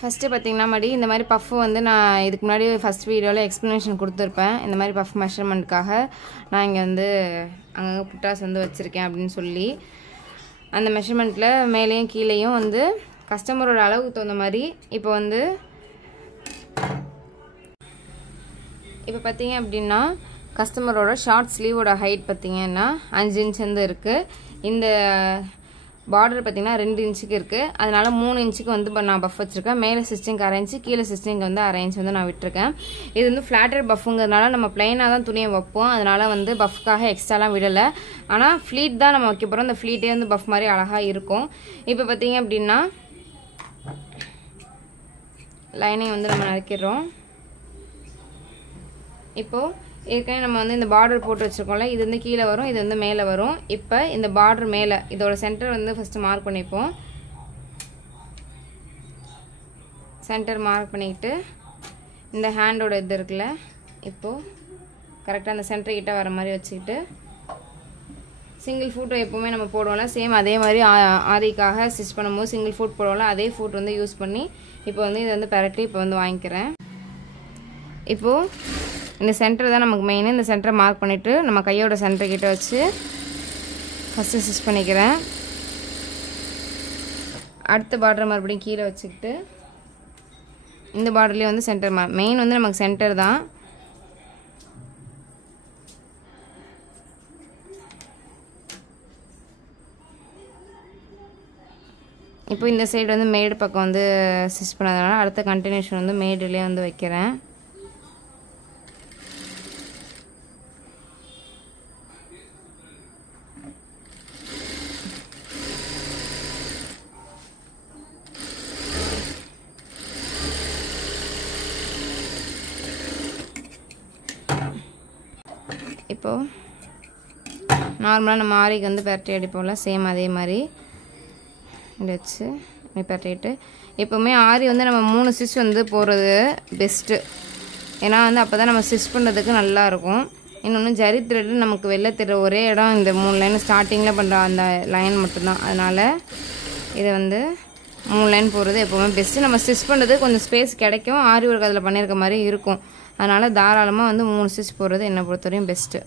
First பார்த்திங்கன்னா மடி இந்த மாதிரி பஃப் வந்து நான் இதுக்கு முன்னாடி ஃபஸ்ட் வீடியோவில் எக்ஸ்ப்ளனேஷன் கொடுத்துருப்பேன். இந்த மாதிரி பஃப் மெஷர்மெண்ட்டுக்காக நான் இங்கே வந்து அங்கங்கே புட்டாஸ் வந்து வச்சுருக்கேன் அப்படின்னு சொல்லி. அந்த மெஷர்மெண்ட்டில் மேலேயும் கீழேயும் வந்து கஸ்டமரோட அளவுக்கு தகுந்த மாதிரி இப்போ பார்த்தீங்க அப்படின்னா கஸ்டமரோட ஷார்ட் ஸ்லீவோட ஹைட் பார்த்திங்கன்னா 5 இன்ச் வந்து இருக்குது. இந்த பார்டர் பார்த்திங்கன்னா 2 இன்ச்சுக்கு இருக்குது. அதனால் 3 இன்ச்சுக்கு வந்து நான் பஃப் வச்சுருக்கேன். மேலே சிஸ்டிங்க்கு அரை இன்ச்சு, கீழே சிஸ்டிங்க்கு வந்து அரை இன்ச் வந்து நான் விட்டுருக்கேன். இது வந்து ஃப்ளாட்டர் பஃப்புங்கிறதுனால நம்ம ப்ளைனாக தான் துணியை வைப்போம். அதனால் வந்து பஃப்க்காக எக்ஸ்ட்ராலாம் விடலை. ஆனால் ஃப்ளீட் தான் நம்ம வைக்க போகிறோம். அந்த ஃப்ளீட்டே வந்து பஃப் மாதிரி அழகாக இருக்கும். இப்போ பார்த்திங்க அப்படின்னா லைனிங் வந்து நம்ம நறுக்கிடுறோம். இப்போது ஏற்கனவே நம்ம வந்து இந்த பார்டர் போட்டு வச்சுருக்கோம்ல, இது வந்து கீழே வரும், இது வந்து மேலே வரும். இப்போ இந்த பார்டர் மேலே இதோட சென்டர் வந்து ஃபஸ்ட்டு மார்க் பண்ணிப்போம். சென்டர் மார்க் பண்ணிக்கிட்டு இந்த ஹேண்டோட இது இருக்குல்ல, இப்போது கரெக்டாக அந்த சென்டர் கிட்ட வர மாதிரி வச்சுக்கிட்டு சிங்கிள் ஃபுட் எப்போவுமே நம்ம போடுவோம்ல, சேம் அதே மாதிரி ஆரிக்காக ஸ்டிச் பண்ணும்போது சிங்கிள் ஃபுட் போடுவோம்ல, அதே ஃபுட் வந்து யூஸ் பண்ணி இப்போ வந்து இதை வந்து பரட்டி இப்போ வந்து வாங்கிக்கிறேன். இப்போது இந்த சென்டர் தான் நமக்கு மெயின். இந்த சென்டரை மார்க் பண்ணிவிட்டு நம்ம கையோட சென்டர் கிட்ட வச்சு ஃபஸ்ட்டு ஸ்டிச் பண்ணிக்கிறேன். அடுத்த பார்டர் மறுபடியும் கீழே வச்சுக்கிட்டு இந்த பார்டர்லேயே வந்து சென்டர் மெயின் வந்து நமக்கு சென்டர் தான். இப்போ இந்த சைடு வந்து மேடு பக்கம் வந்து ஸ்டிச் பண்ணதுனால அடுத்த கண்டினியூஷன் வந்து மேடுலேயே வந்து வைக்கிறேன். இப்போது நார்மலாக நம்ம ஆரிக்கு வந்து பரட்டி அடிப்போம்ல, சேம் அதே மாதிரி இப்படி வச்சு பரட்டிட்டு எப்போவுமே ஆரி வந்து நம்ம 3 ஸ்டிச் வந்து போடுறது பெஸ்ட்டு. ஏன்னா வந்து அப்போ தான் நம்ம ஸ்டிச் பண்ணுறதுக்கு நல்லாயிருக்கும். இன்னொன்று ஜரி த்ரெட்டு நமக்கு வெளில தெரிய ஒரே இடம் இந்த 3 லைன் ஸ்டார்டிங்கில் பண்ணுற அந்த லைன் மட்டும்தான். அதனால் இதை வந்து 3 லைன் போடுறது எப்போவுமே பெஸ்ட்டு. நம்ம ஸ்டிச் பண்ணுறது கொஞ்சம் ஸ்பேஸ் கிடைக்கும், ஆரி ஒர்க் அதில் பண்ணியிருக்க மாதிரி இருக்கும். அதனால் தாராளமாக வந்து 3 ஸ்டிச் போடுறது என்னை பொறுத்தவரையும் பெஸ்ட்டு.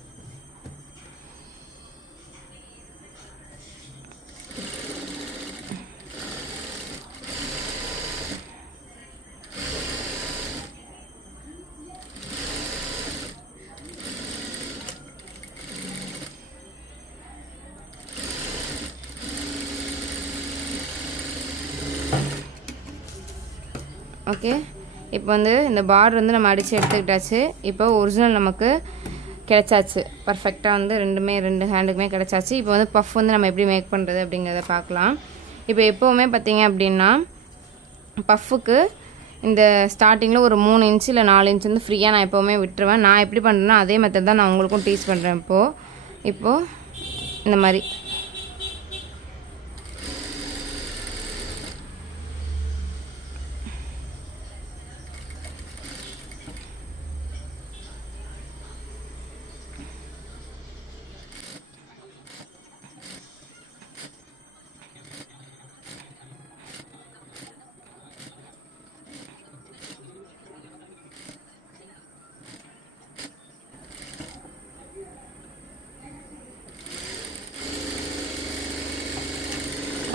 ஓகே, இப்போ வந்து இந்த பார்டர் வந்து நம்ம அடித்து எடுத்துக்கிட்டாச்சு. இப்போ ஒரிஜினல் நமக்கு கிடச்சாச்சு. பர்ஃபெக்டாக வந்து ரெண்டு ஹேண்டுக்குமே கிடச்சாச்சு. இப்போ வந்து பஃப் வந்து நம்ம எப்படி மேக் பண்ணுறது அப்படிங்கிறத பார்க்கலாம். இப்போ எப்போவுமே பார்த்தீங்க அப்படின்னா பஃப்புக்கு இந்த ஸ்டார்டிங்கில் ஒரு 3 இன்ச் இல்லை 4 இன்ச் வந்து ஃப்ரீயாக நான் எப்போவுமே விட்டுருவேன். நான் எப்படி பண்ணுறேன்னா அதே மெத்தட் தான் நான் உங்களுக்கும் டீச் பண்ணுறேன். இப்போது இந்த மாதிரி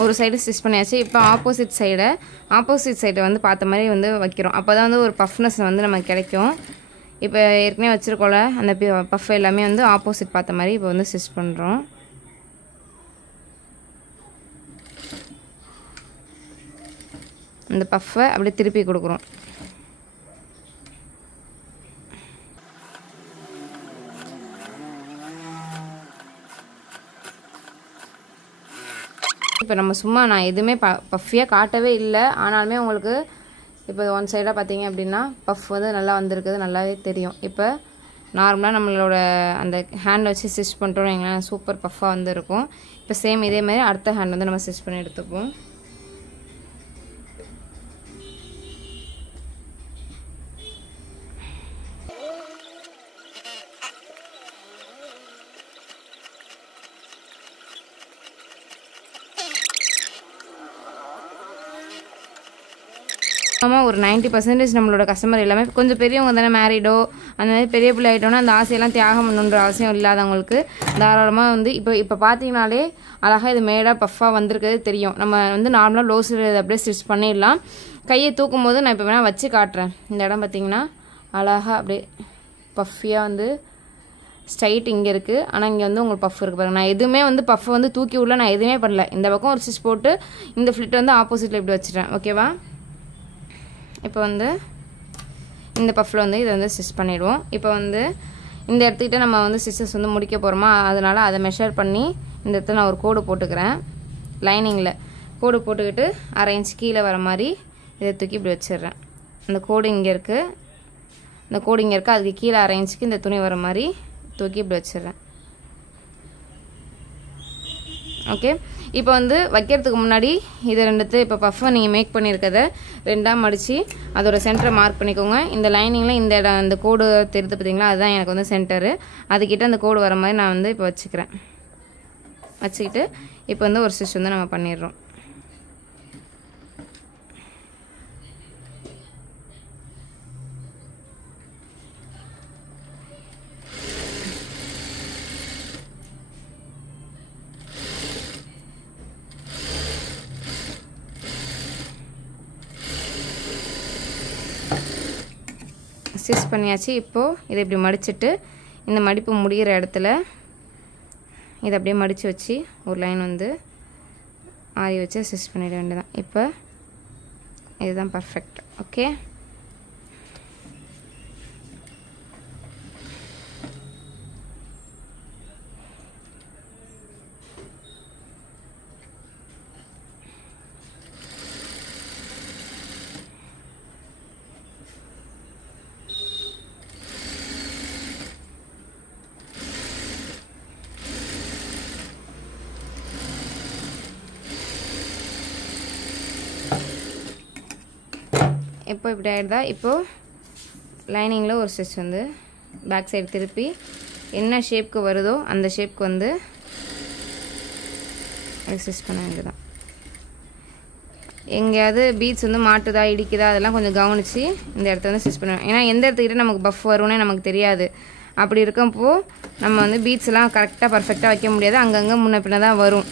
ஒரு சைடு ஸ்டிச் பண்ணியாச்சு. இப்போ ஆப்போசிட் சைடை வந்து பார்த்த மாதிரி வந்து வைக்கிறோம். அப்போ தான் வந்து ஒரு பஃப்னஸ் வந்து நமக்கு கிடைக்கும். இப்போ ஏற்கனவே வச்சுருக்கோம்ல அந்த பஃப் எல்லாமே வந்து ஆப்போசிட் பார்த்த மாதிரி இப்போ வந்து ஸ்டிச் பண்ணுறோம். அந்த பஃப்பை அப்படியே திருப்பி கொடுக்குறோம். இப்போ நம்ம சும்மா நான் எதுவுமே பஃபியாக காட்டவே இல்லை. ஆனாலுமே உங்களுக்கு இப்போ ஒன் சைடாக பார்த்தீங்க அப்படின்னா பஃப் வந்து நல்லா வந்திருக்குது, நல்லாவே தெரியும். இப்போ நார்மலாக நம்மளோட அந்த ஹேண்ட் வச்சு ஸ்டிச் பண்ணிட்டோம் வைங்களேன், சூப்பர் பஃப்பாக வந்து இருக்கும். இப்போ சேம் இதே மாதிரி அடுத்த ஹேண்ட் வந்து நம்ம ஸ்டிச் பண்ணி எடுத்துப்போம். ஒரு 90% நம்மளோட கஸ்டமர் எல்லாமே கொஞ்சம் பெரியவங்க தானே, மேரிடோ அந்த மாதிரி பெரிய பிள்ளை ஆகிட்டோன்னா அந்த ஆசையெல்லாம் தியாகம் பண்ணணுன்ற அவசியம் இல்லாதவங்களுக்கு தாராளமாக வந்து இப்போ பார்த்தீங்கனாலே அழகாக இது மேடாக பஃப்பாக வந்திருக்கிறது தெரியும். நம்ம வந்து நார்மலாக ப்ளவுஸில் அப்படியே ஸ்டிச் பண்ணிடலாம். கையை தூக்கும் போது நான் இப்போ வேணால் வச்சு காட்டுறேன். இந்த இடம் பார்த்தீங்கன்னா அழகாக அப்படியே பஃபியாக வந்து ஸ்ட்ரைட் இங்கே இருக்குது. ஆனால் இங்கே வந்து உங்களுக்கு பஃப் இருக்குது பாருங்கள். நான் எதுவுமே வந்து பஃப்பை வந்து தூக்கி உள்ள நான் எதுவுமே பண்ணல. இந்த பக்கம் ஒரு ஸ்டிச் போட்டு இந்த ஃப்ளிட் வந்து ஆப்போசிட்டில் இப்படி வச்சுட்டேன். ஓகேவா? இப்போ வந்து இந்த பஃப்பில் வந்து இதை வந்து ஸ்டிச் பண்ணிவிடுவோம். இப்போ வந்து இந்த இடத்துக்கிட்ட நம்ம வந்து ஸ்டிச்சஸ் வந்து முடிக்க போகிறோமா, அதனால் அதை மெஷர் பண்ணி இந்த இடத்துல நான் ஒரு கோடு போட்டுக்கிறேன். லைனிங்கில் கோடு போட்டுக்கிட்டு 1/2 இன்ச் கீழே வர மாதிரி இதை தூக்கி இப்படி வச்சிடுறேன். அந்த கோடு இங்கே இருக்குது, இந்த கோடு இங்கே இருக்குது, அதுக்கு கீழே 1/2 இன்ச்சுக்கு இந்த துணி வர மாதிரி தூக்கி இப்படி வச்சிடுறேன். ஓகே, இப்போ வந்து வைக்கிறதுக்கு முன்னாடி இதை ரெண்டுத்து இப்போ பஃப்பை நீங்கள் மேக் பண்ணியிருக்கதை 2ஆக மடித்து அதோட சென்டரை மார்க் பண்ணிக்கோங்க. இந்த லைனிங்கில் இந்த இடம் இந்த கோடு தெரிஞ்சு பார்த்தீங்களா, அதுதான் எனக்கு வந்து சென்டரு. அதுக்கிட்ட அந்த கோடு வர மாதிரி நான் வந்து இப்போ வச்சுக்கிறேன். வச்சுக்கிட்டு இப்போ வந்து ஒரு ஸ்டிச் வந்து நம்ம பண்ணிடுறோம். ஸ்டிச் பண்ணியாச்சு. இப்போது இதை இப்படி மடிச்சுட்டு இந்த மடிப்பு முடிகிற இடத்துல இதை அப்படியே மடித்து வச்சு ஒரு லைன் வந்து ஆரி வச்சு ஸ்டிச் பண்ணிட வேண்டியதான். இப்போ இதுதான் பர்ஃபெக்ட். ஓகே, இப்போ இப்படி ஆகிடுதா. இப்போது லைனிங்கில் ஒரு ஸ்டிச் வந்து பேக் சைடு திருப்பி என்ன ஷேப்க்கு வருதோ அந்த ஷேப்க்கு வந்து ஸ்டிச் பண்ண வேண்டியதான். எங்கேயாவது பீட்ஸ் வந்து மாட்டுதா இடிக்குதா அதெல்லாம் கொஞ்சம் கவனித்து இந்த இடத்த வந்து ஸ்டிச் பண்ணுவேன். ஏன்னா எந்த இடத்துக்கிட்ட நமக்கு பஃப் வரும்னே நமக்கு தெரியாது. அப்படி இருக்கப்போ நம்ம வந்து பீட்ஸ்லாம் கரெக்டாக பர்ஃபெக்டாக வைக்க முடியாது, அங்கங்கே முன்ன பின்ன தான் வரும்.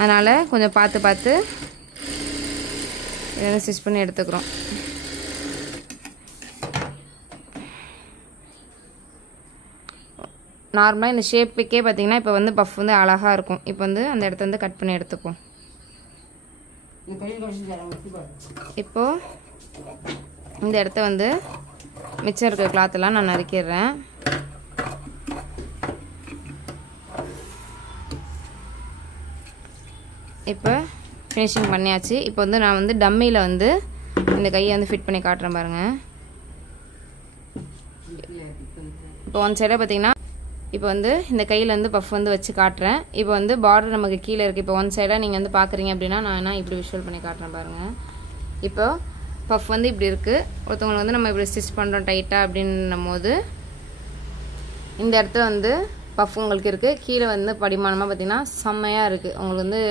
அதனால் கொஞ்சம் பார்த்து பார்த்து இதை வந்து ஸ்டிச் பண்ணி எடுத்துக்கிறோம். நார்மலாக இந்த ஷேப்புக்கே பார்த்தீங்கன்னா இப்போ வந்து பஃப் வந்து அழகாக இருக்கும். இப்போ வந்து அந்த இடத்த வந்து கட் பண்ணி எடுத்துப்போம். இப்போது இந்த இடத்த வந்து மிச்சம் இருக்கிற கிளாத்தெல்லாம் நான் நறுக்கிடுறேன். இப்போ ஃபினிஷிங் பண்ணியாச்சு. இப்போ வந்து நான் வந்து டம்மியில் வந்து இந்த கையை வந்து ஃபிட் பண்ணி காட்டுறேன் பாருங்கள். இப்போ ஒன் சைடாக பார்த்தீங்கன்னா இப்போ வந்து இந்த கையில் வந்து பஃப் வந்து வச்சு காட்டுறேன். இப்போ வந்து பார்டர் நமக்கு கீழே இருக்குது. இப்போ ஒன் சைடாக நீங்கள் வந்து பார்க்குறீங்க அப்படின்னா நான் இப்படி விஷுவல் பண்ணி காட்டுறேன் பாருங்கள். இப்போ பஃப் வந்து இப்படி இருக்குது. ஒருத்தவங்களுக்கு வந்து நம்ம இப்படி ஸ்டிச் பண்ணுறோம் டைட்டாக அப்படின்னும் போது இந்த இடத்துல வந்து பஃப் உங்களுக்கு இருக்குது. கீழே வந்து படிமானமாக பார்த்திங்கன்னா செம்மையாக இருக்குது. உங்களுக்கு வந்து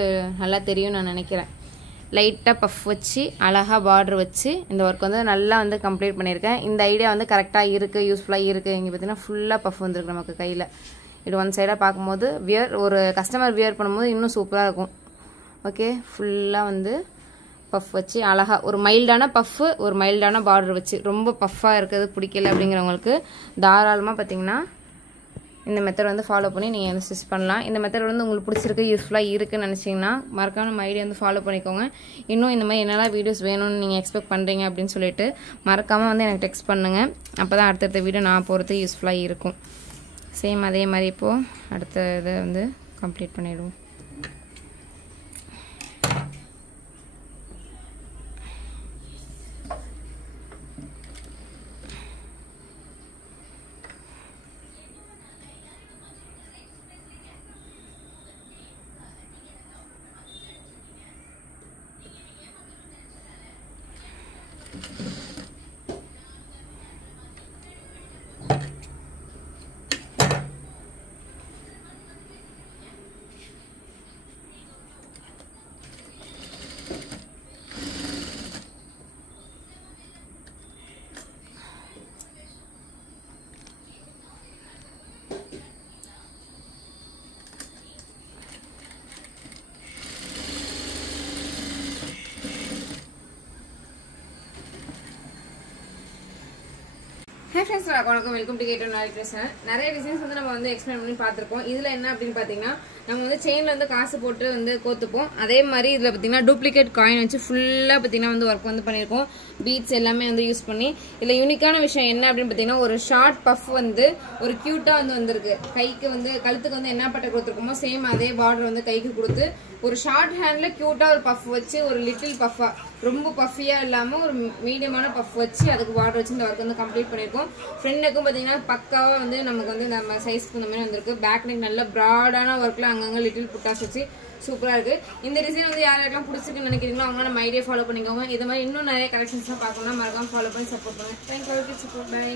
நல்லா தெரியும்னு நான் நினைக்கிறேன். லைட்டாக பஃப் வச்சு அழகாக பார்டர் வச்சு இந்த ஒர்க் வந்து நல்லா வந்து கம்ப்ளீட் பண்ணியிருக்கேன். இந்த ஐடியா வந்து கரெக்டாக இருக்குது, யூஸ்ஃபுல்லாக இருக்குது. இங்கே பார்த்தீங்கன்னா ஃபுல்லாக பஃப் வந்துருக்கு நமக்கு கையில். இது ஒன் சைடாக பார்க்கும்போது ஒரு கஸ்டமர் வியர் பண்ணும்போது இன்னும் சூப்பராக இருக்கும். ஓகே, ஃபுல்லாக வந்து பஃப் வச்சு அழகாக ஒரு மைல்டான பஃப்பு, ஒரு மைல்டான பார்டர் வச்சு ரொம்ப பஃப்பாக இருக்கிறது பிடிக்கல அப்படிங்கிறவங்களுக்கு தாராளமாக பார்த்தீங்கன்னா இந்த மெத்தட் வந்து ஃபாலோ பண்ணி நீங்கள் வந்து ஸ்டிச் பண்ணலாம். இந்த மெத்தட் வந்து உங்களுக்கு பிடிச்சிருக்கு, யூஸ்ஃபுல்லாக இருக்குன்னு நினச்சிங்கன்னா மறக்காம நம்ம ஐடியா வந்து ஃபாலோ பண்ணிக்கோங்க. இன்னும் இந்த மாதிரி என்னெல்லாம் வீடியோஸ் வேணும்னு நீங்கள் எக்ஸ்பெக்ட் பண்ணுறீங்க அப்படின்னு சொல்லிட்டு மறக்காமல் வந்து எனக்கு டெக்ஸ்ட் பண்ணுங்கள். அப்போ தான் அடுத்தடுத்த வீடியோ நான் போகிறது யூஸ்ஃபுல்லாக இருக்கும். சேம் அதே மாதிரி இப்போது அடுத்த இதை வந்து கம்ப்ளீட் பண்ணிவிடுவோம். ஃப்ரெண்ட்ஸ் வணக்கம் வெல்கம் டு கேட் நாரி ட்ரெஸ்ஸன். நிறைய டிசைன்ஸ் வந்து நம்ம வந்து எக்ஸ்பிளைன் பண்ணி பார்த்துருப்போம். இதில் என்ன அப்படின்னு பார்த்தீங்கன்னா நம்ம வந்து செயினில் வந்து காசு போட்டு வந்து கோத்துப்போம். அதே மாதிரி இதில் பார்த்தீங்கன்னா டூப்ளிகேட் காயின் வச்சு ஃபுல்லாக பார்த்தீங்கன்னா வந்து ஒர்க் வந்து பண்ணியிருக்கோம். பீட்ஸ் எல்லாமே வந்து யூஸ் பண்ணி இதில் யூனிக்கான விஷயம் என்ன அப்படின்னு பார்த்தீங்கன்னா ஒரு ஷார்ட் பஃப் வந்து ஒரு க்யூட்டாக வந்து வந்திருக்கு. கைக்கு வந்து கழுத்துக்கு வந்து என்ன பட்டை கொடுத்துருக்கோமோ சேம் அதே பார்டர் வந்து கைக்கு கொடுத்து ஒரு ஷார்ட் ஹேண்டில் க்யூட்டாக ஒரு பஃப் வச்சு ஒரு லிட்டில் பஃபாக ரொம்ப பஃபியாக இல்லாமல் ஒரு மீடியமான பஃப் வச்சு அதுக்கு பார்டர் வச்சு இந்த ஒர்க் வந்து கம்ப்ளீட் பண்ணியிருக்கோம். ஃப்ரெண்டுக்கும் பார்த்தீங்கன்னா பக்காவாக வந்து நமக்கு வந்து நம்ம சைஸ்க்கு இந்த மாதிரி வந்திருக்கு. பேக் நெக் நல்ல ப்ராடான ஒர்க்கில் அங்கங்கே லிட்டில் புட்டாஸ் வச்சு சூப்பராக இருக்குது. இந்த டிசைன் வந்து யாரெல்லாம் பிடிச்சிருக்குன்னு நினைக்கிறீங்களோ அவங்க நம்ம ஐடியா ஃபாலோ பண்ணிக்கோங்க. இது மாதிரி இன்னும் நிறைய கலெக்ஷன்ஸ்லாம் பார்க்கணும்னா மறக்காம ஃபாலோ பண்ணி சப்போர்ட் பண்ணுங்கள். Thank you support. பை.